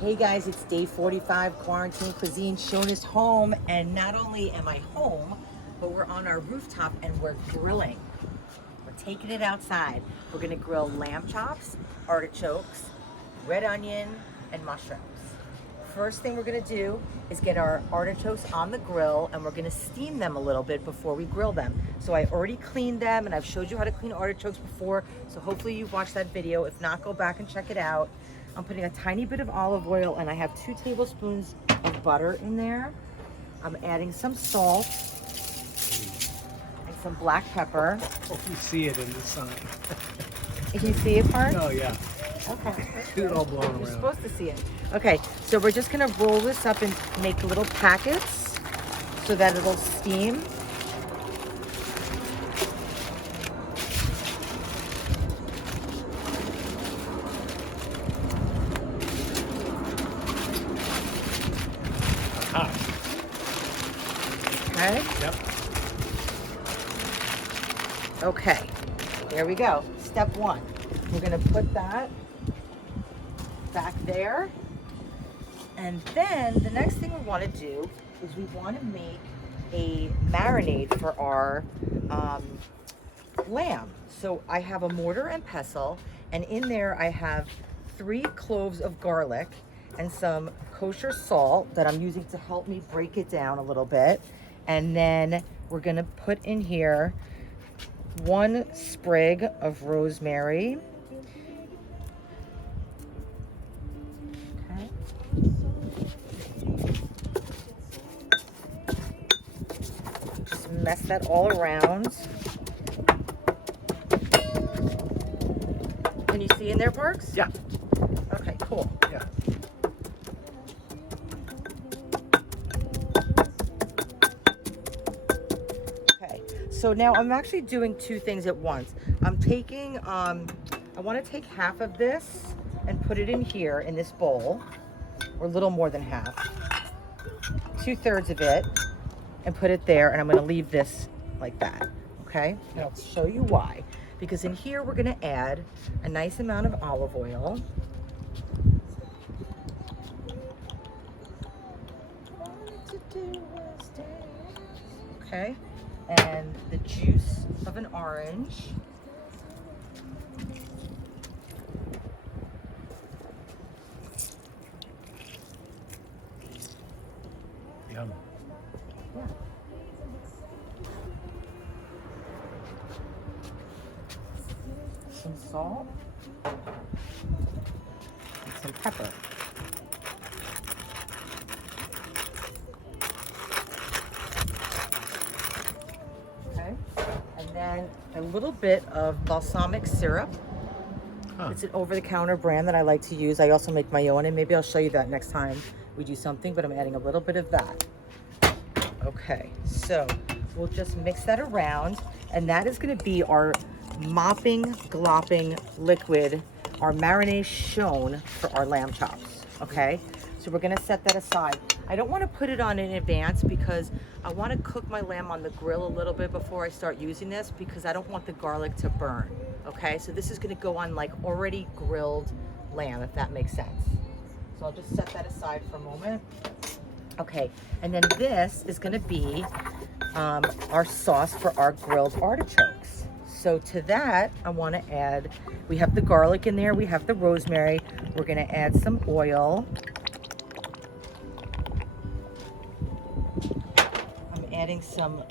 Hey guys, it's day 45, Quarantine Cuisine. Schoen is home, and not only am I home, but we're on our rooftop and we're grilling. We're taking it outside. We're gonna grill lamb chops, artichokes, red onion, and mushrooms. First thing we're gonna do is get our artichokes on the grill, and we're gonna steam them a little bit before we grill them. So I already cleaned them, and I've showed you how to clean artichokes before, so hopefully you've watched that video. If not, go back and check it out. I'm putting a tiny bit of olive oil, and I have 2 tablespoons of butter in there. I'm adding some salt and some black pepper. Hope you see it in the sun. Can you see it, Park? Oh yeah. Okay. See it all blown You're around. supposed to see it. Okay, so we're just gonna roll this up and make little packets so that it'll steam. Ah. Okay. Yep. Okay, there we go. Step 1. We're gonna put that back there. And then the next thing we want to do is we want to make a marinade for our lamb. So I have a mortar and pestle, and in there I have 3 cloves of garlic and some kosher salt that I'm using to help me break it down a little bit. And then we're gonna put in here 1 sprig of rosemary. Okay. Just mess that all around. Can you see in there, Parks? Yeah. Okay, cool. Yeah. Okay, so now I'm actually doing 2 things at once. I'm taking, I want to take half of this and put it in here in this bowl, or a little more than half, 2/3 of it, and put it there, and I'm going to leave this like that. Okay, now I'll show you why. Because in here we're going to add a nice amount of olive oil. Okay, and the juice of an orange. Yum. Yeah. Some salt and some pepper. Okay, and then a little bit of balsamic syrup. Huh. It's an over-the-counter brand that I like to use. I also make my own, and maybe I'll show you that next time we do something, but I'm adding a little bit of that. Okay, so we'll just mix that around, and that is going to be our mopping, glopping liquid, our marinade Schoen for our lamb chops. Okay, so we're going to set that aside. I don't want to put it on in advance because I want to cook my lamb on the grill a little bit before I start using this, because I don't want the garlic to burn. Okay, so this is going to go on like already grilled lamb, if that makes sense. So I'll just set that aside for a moment. Okay, and then this is going to be our sauce for our grilled artichokes. So to that, I want to add, we have the garlic in there, we have the rosemary. We're going to add some oil. I'm adding some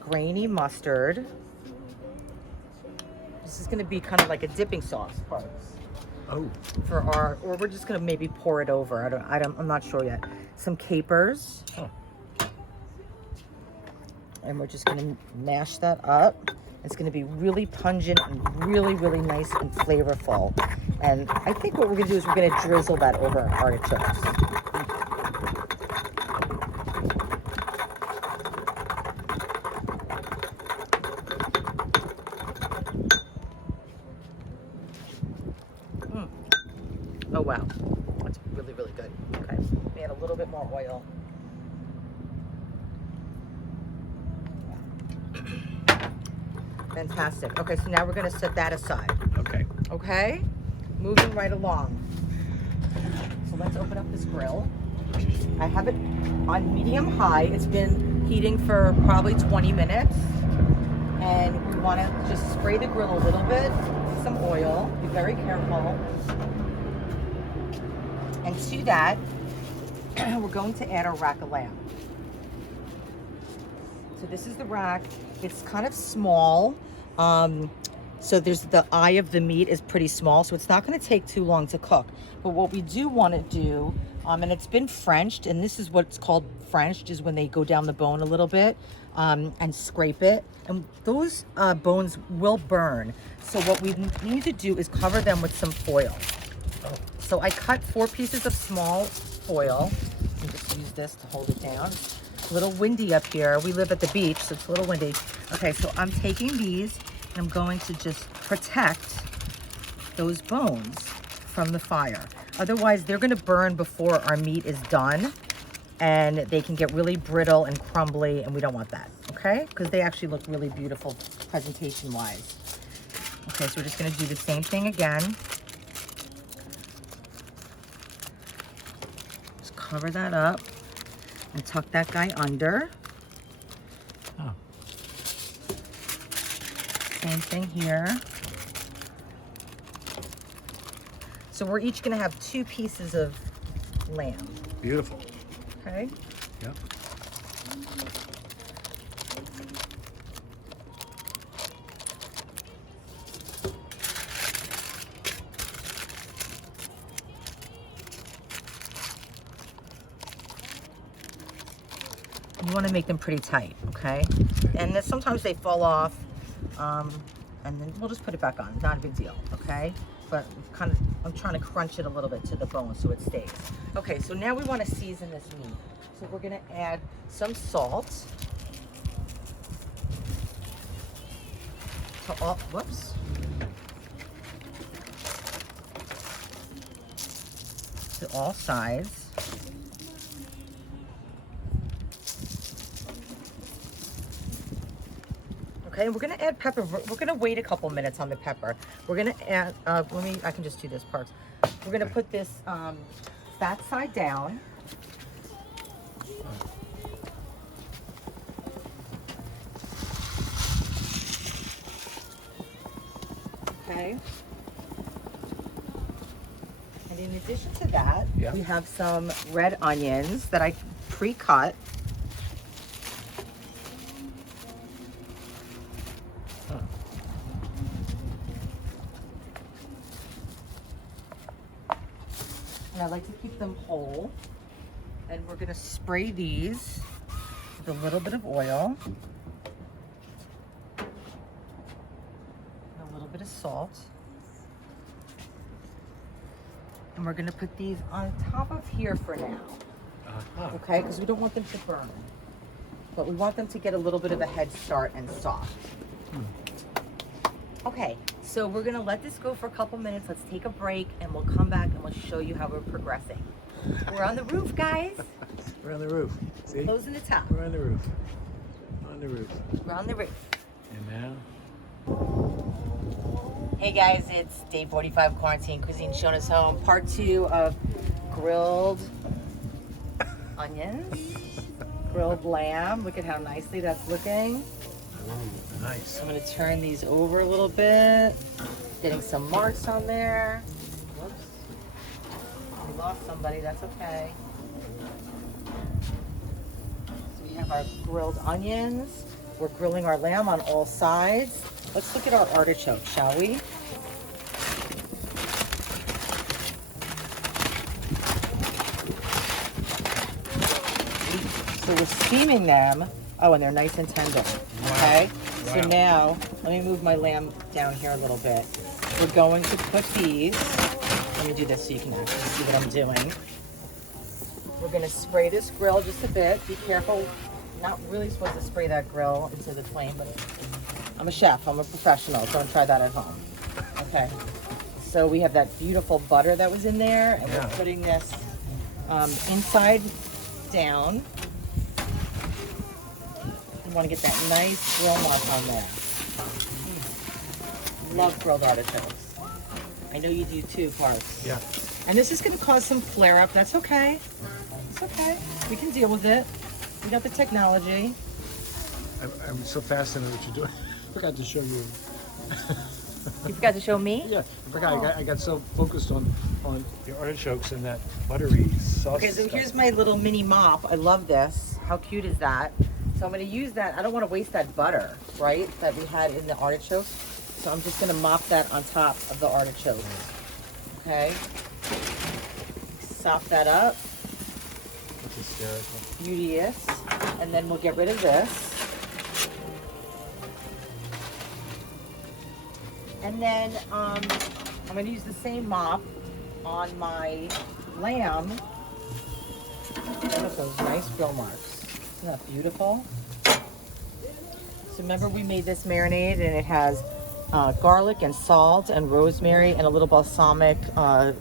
grainy mustard. This is going to be kind of like a dipping sauce, Parks. Oh. For our, or we're just gonna maybe pour it over. I'm not sure yet. Some capers. Huh. And we're just gonna mash that up. It's gonna be really pungent and really, really nice and flavorful. And I think what we're gonna do is we're gonna drizzle that over our artichokes. Oh wow, that's really, really good. Okay, add a little bit more oil. Fantastic. Okay, so now we're gonna set that aside. Okay. Okay, moving right along. So let's open up this grill. I have it on medium high. It's been heating for probably 20 minutes. And we want to just spray the grill a little bit, some oil, be very careful. And to that, we're going to add our rack of lamb. So this is the rack. It's kind of small. So there's the eye of the meat is pretty small, so it's not going to take too long to cook. But what we do want to do, and it's been Frenched, and this is what's called Frenched, is when they go down the bone a little bit and scrape it. And those bones will burn. So what we need to do is cover them with some foil. So I cut 4 pieces of small foil. And just use this to hold it down. It's a little windy up here. We live at the beach, so it's a little windy. Okay, so I'm taking these and I'm going to just protect those bones from the fire. Otherwise, they're gonna burn before our meat is done and they can get really brittle and crumbly, and we don't want that, okay? Because they actually look really beautiful presentation-wise. Okay, so we're just gonna do the same thing again. Just cover that up and tuck that guy under. Oh. Same thing here. So we're each gonna have 2 pieces of lamb. Beautiful. Okay. Yep. You want to make them pretty tight, okay? And then sometimes they fall off, and then we'll just put it back on. Not a big deal, okay? But I'm trying to crunch it a little bit to the bone so it stays. Okay, so now we want to season this meat. So we're gonna add some salt to all, whoops. To all sides. Okay, we're gonna add pepper. We're gonna wait a couple minutes on the pepper. We're gonna add, I can just do this part. We're gonna put this fat side down. Okay. And in addition to that, Yeah. we have some red onions that I pre-cut. And I like to keep them whole. And we're gonna spray these with a little bit of oil. And a little bit of salt. And we're gonna put these on top of here for now. Okay, because we don't want them to burn. But we want them to get a little bit of a head start and soft. Okay, so we're gonna let this go for a couple minutes. Let's take a break and we'll come back and we'll show you how we're progressing. We're on the roof, guys. We're on the roof. See? Closing the top. We're on the roof. On the roof. We're on the roof. And now? Hey guys, it's day 45 Quarantine Cuisine Shown Us Home, part 2 of grilled onions, grilled lamb. Look at how nicely that's looking. Oh, nice. I'm gonna turn these over a little bit, getting some marks on there. Whoops. We lost somebody, that's okay. So we have our grilled onions. We're grilling our lamb on all sides. Let's look at our artichoke, shall we? So we're steaming them. Oh, and they're nice and tender. Okay? Wow. So now, let me move my lamb down here a little bit. We're going to put these, let me do this so you can actually see what I'm doing. We're gonna spray this grill just a bit. Be careful, not really supposed to spray that grill into the flame, but I'm a chef, I'm a professional. Don't try that at home. Okay. So we have that beautiful butter that was in there, and we're putting this inside down. You want to get that nice grill mark on there. Love grilled artichokes. I know you do too, Parks. Yeah. And this is gonna cause some flare up. That's okay. It's okay. We can deal with it. We got the technology. I'm so fascinated with what you're doing. I forgot to show you. You forgot to show me? Yeah, I forgot. I got so focused on the artichokes and that buttery sauce. Okay, so stuff. here's my little mini mop. I love this. How cute is that? So I'm gonna use that. I don't wanna waste that butter, right? That we had in the artichoke. So I'm just gonna mop that on top of the artichoke. Okay. Sop that up. That's hysterical. Beauteous. And then we'll get rid of this. And then I'm gonna use the same mop on my lamb. Look at those nice grill marks. Isn't that beautiful? So remember we made this marinade and it has garlic and salt and rosemary and a little balsamic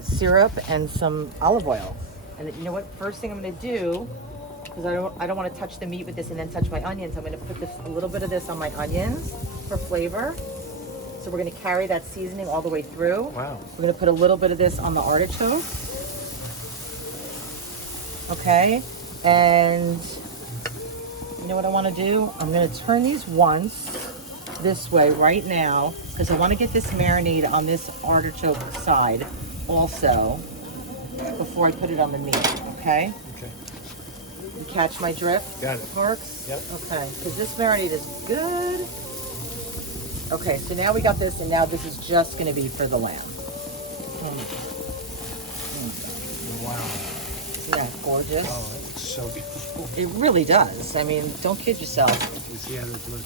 syrup and some olive oil. And you know what? First thing I'm gonna do, because I don't want to touch the meat with this and then touch my onions. I'm gonna put a little bit of this on my onions for flavor. So we're gonna carry that seasoning all the way through. Wow. We're gonna put a little bit of this on the artichoke. Okay, and you know what I wanna do? I'm gonna turn these once this way right now, because I wanna get this marinade on this artichoke side also before I put it on the meat, okay? Okay. You catch my drift? Got it. Parks? Yep. Okay, because this marinade is good. Okay, so now we got this, and now this is just gonna be for the lamb. Wow. Isn't that gorgeous? Oh, that looks so beautiful. It really does. I mean, don't kid yourself. You see how they look.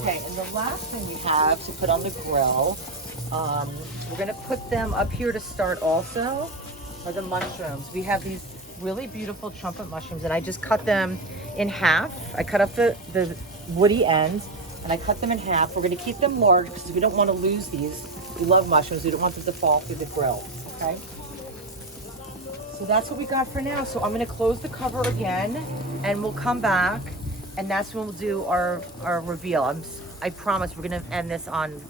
Okay, and the last thing we have to put on the grill, we're gonna put them up here to start also, are the mushrooms. We have these really beautiful trumpet mushrooms, and I just cut them in half. I cut up the woody ends, and I cut them in half. We're gonna keep them large because we don't want to lose these. We love mushrooms. We don't want them to fall through the grill, okay? So that's what we got for now. So I'm gonna close the cover again, and we'll come back, and that's when we'll do our reveal. I promise we're gonna end this on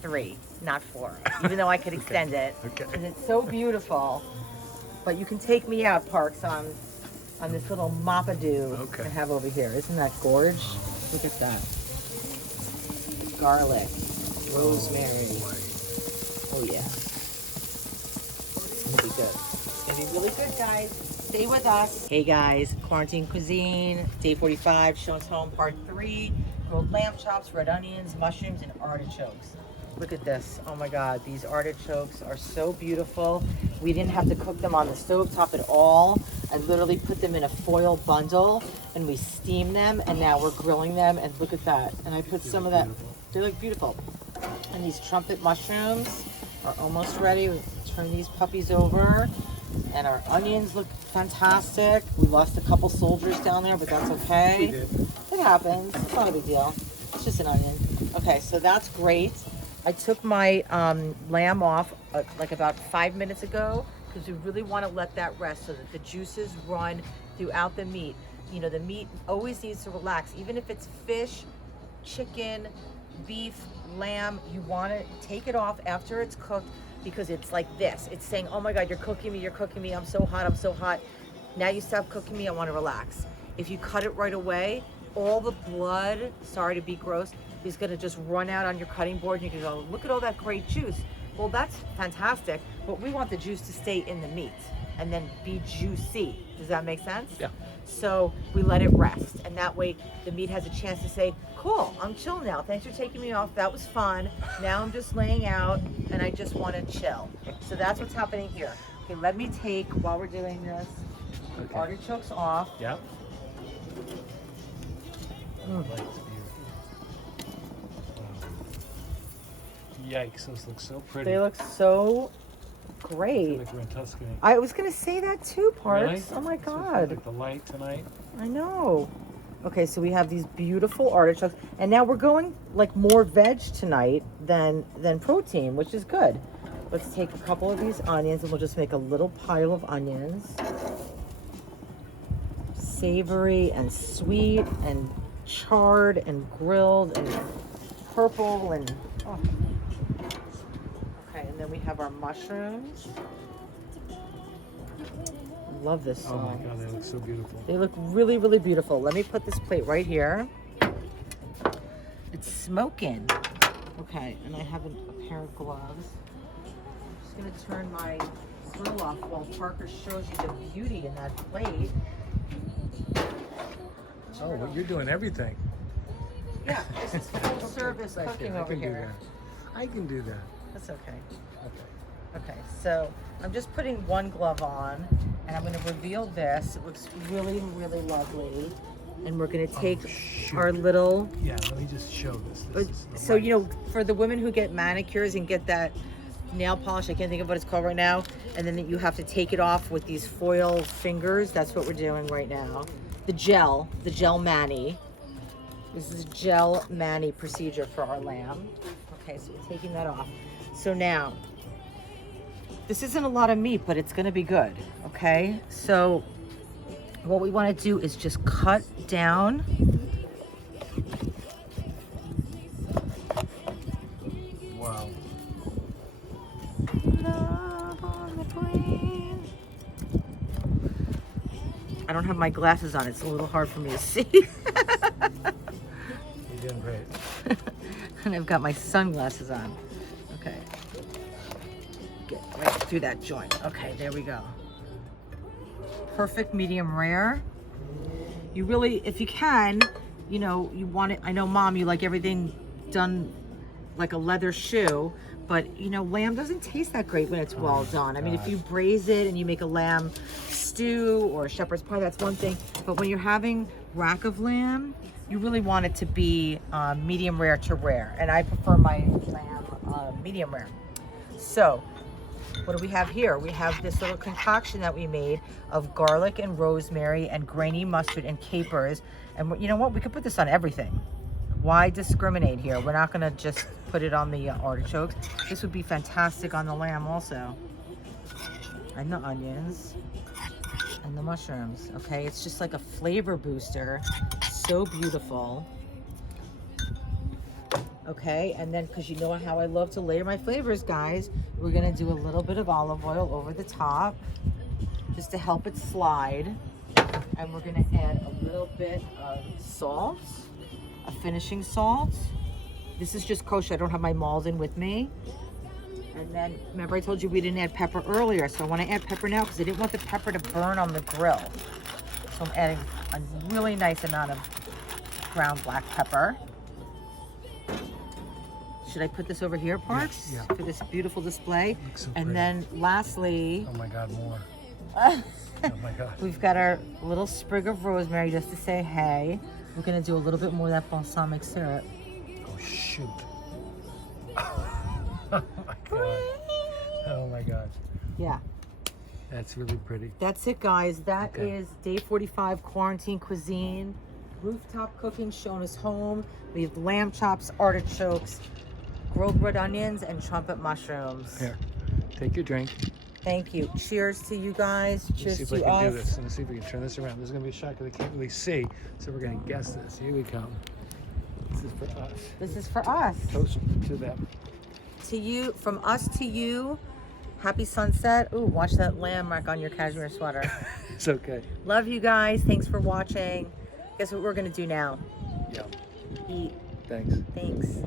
3, not 4, even though I could extend it. Okay. And it's so beautiful. But you can take me out, Parks, on this little mop-a-doo Okay. I have over here. Isn't that gorge? Look at that. Garlic, rosemary. Oh yeah. It's gonna be good. It's gonna be really good, guys. Stay with us. Hey guys, Quarantine Cuisine, day 45, Schoen's Home, part 3. Grilled lamb chops, red onions, mushrooms, and artichokes. Look at this. Oh my God, these artichokes are so beautiful. We didn't have to cook them on the stove top at all. I literally put them in a foil bundle and we steamed them, and now we're grilling them, and look at that. And I put some of that, they look beautiful. And these trumpet mushrooms are almost ready. We turn these puppies over, and our onions look fantastic. We lost a couple soldiers down there, but that's okay. We did. It happens. It's not a big deal. It's just an onion. Okay, so that's great. I took my lamb off like about 5 minutes ago because we really want to let that rest so that the juices run throughout the meat. You know, the meat always needs to relax. Even if it's fish, chicken, beef, lamb, you want to take it off after it's cooked because it's like this. It's saying, oh my God, you're cooking me, I'm so hot, I'm so hot. Now you stop cooking me, I want to relax. If you cut it right away, all the blood, sorry to be gross, is gonna just run out on your cutting board, and you can go, look at all that great juice. Well, that's fantastic, but we want the juice to stay in the meat and then be juicy. Does that make sense? Yeah. So we let it rest, and that way the meat has a chance to say, cool, I'm chill now. Thanks for taking me off. That was fun. Now I'm just laying out, and I just want to chill. So that's what's happening here. Okay, let me take, while we're doing this, the artichokes off. Yep. Mm. Light's beautiful. Wow. Yikes, those look so pretty. They look so I feel great. like we're in Tuscany. I was gonna say that too, Parks. Really? Oh my That's what I feel God. like the light tonight. I know. Okay, so we have these beautiful artichokes, and now we're going like more veg tonight than protein, which is good. Let's take a couple of these onions, and we'll just make a little pile of onions. Savory and sweet and charred and grilled and purple and oh. Okay, And then we have our mushrooms. Love this Oh my song. God, they look so beautiful. They look really, really beautiful. Let me put this plate right here. It's smoking. Okay, and I have a pair of gloves. I'm just gonna turn my grill off while Parker shows you the beauty in that plate. Oh, well, you're doing everything. Yeah, this is full service Back cooking here, I over can do here. that. I can do that. That's okay. Okay. Okay, so I'm just putting one glove on, and I'm going to reveal this. It looks really, really lovely. And we're going to take shoot. our little... Yeah, let me just show this. This is the So, you light. know, for the women who get manicures and get that nail polish, I can't think of what it's called right now, and then you have to take it off with these foil fingers. That's what we're doing right now. The gel mani. This is a gel mani procedure for our lamb. Okay, so we're taking that off. So now, this isn't a lot of meat, but it's gonna be good, okay? So what we wanna do is just cut down. Wow. Love on the brain. I don't have my glasses on. It's a little hard for me to see. You're doing great. And I've got my sunglasses on. Okay. Get right through that joint. Okay, there we go. Perfect medium rare. You really, if you can, you know, you want it. I know, Mom, you like everything done like a leather shoe, but you know, lamb doesn't taste that great when it's well done. I mean, if you braise it and you make a lamb stew or a shepherd's pie, that's one thing. But when you're having rack of lamb, you really want it to be medium rare to rare. And I prefer my lamb medium rare. So what do we have here? We have this little concoction that we made of garlic and rosemary and grainy mustard and capers. And you know what? We could put this on everything. Why discriminate here? We're not gonna just put it on the artichokes. This would be fantastic on the lamb also. And the onions and the mushrooms, okay? It's just like a flavor booster. So beautiful. Okay, and then because you know how I love to layer my flavors, guys, we're gonna do a little bit of olive oil over the top just to help it slide. And we're gonna add a little bit of salt, a finishing salt. This is just kosher. I don't have my Malden with me. And then, remember I told you we didn't add pepper earlier, so I want to add pepper now because I didn't want the pepper to burn on the grill. So I'm adding a really nice amount of ground black pepper. Should I put this over here, Parks? Yeah. For this beautiful display. Looks so And pretty. then lastly, Oh my God, more. Oh my God. we've got our little sprig of rosemary just to say hey. We're gonna do a little bit more of that balsamic syrup. Oh shoot. Oh my God. Oh my God. Yeah. That's really pretty. That's it, guys. That Okay. is day 45 quarantine cuisine. Rooftop cooking, Schoen's home. We have lamb chops, artichokes, grilled red onions, and trumpet mushrooms. Here, take your drink. Thank you. Cheers to you guys. Let's Cheers see if to I can do us. this. Let's see if we can turn this around. This is gonna be a shot because I can't really see, so we're gonna guess this. Here we come. This is for us. This is for us. Toast to them. To you, from us to you. Happy sunset. Ooh, watch that lamb mark on your cashmere sweater. It's okay. Love you guys. Thanks for watching. Guess what we're gonna do now? Yeah. Eat. Thanks. Thanks.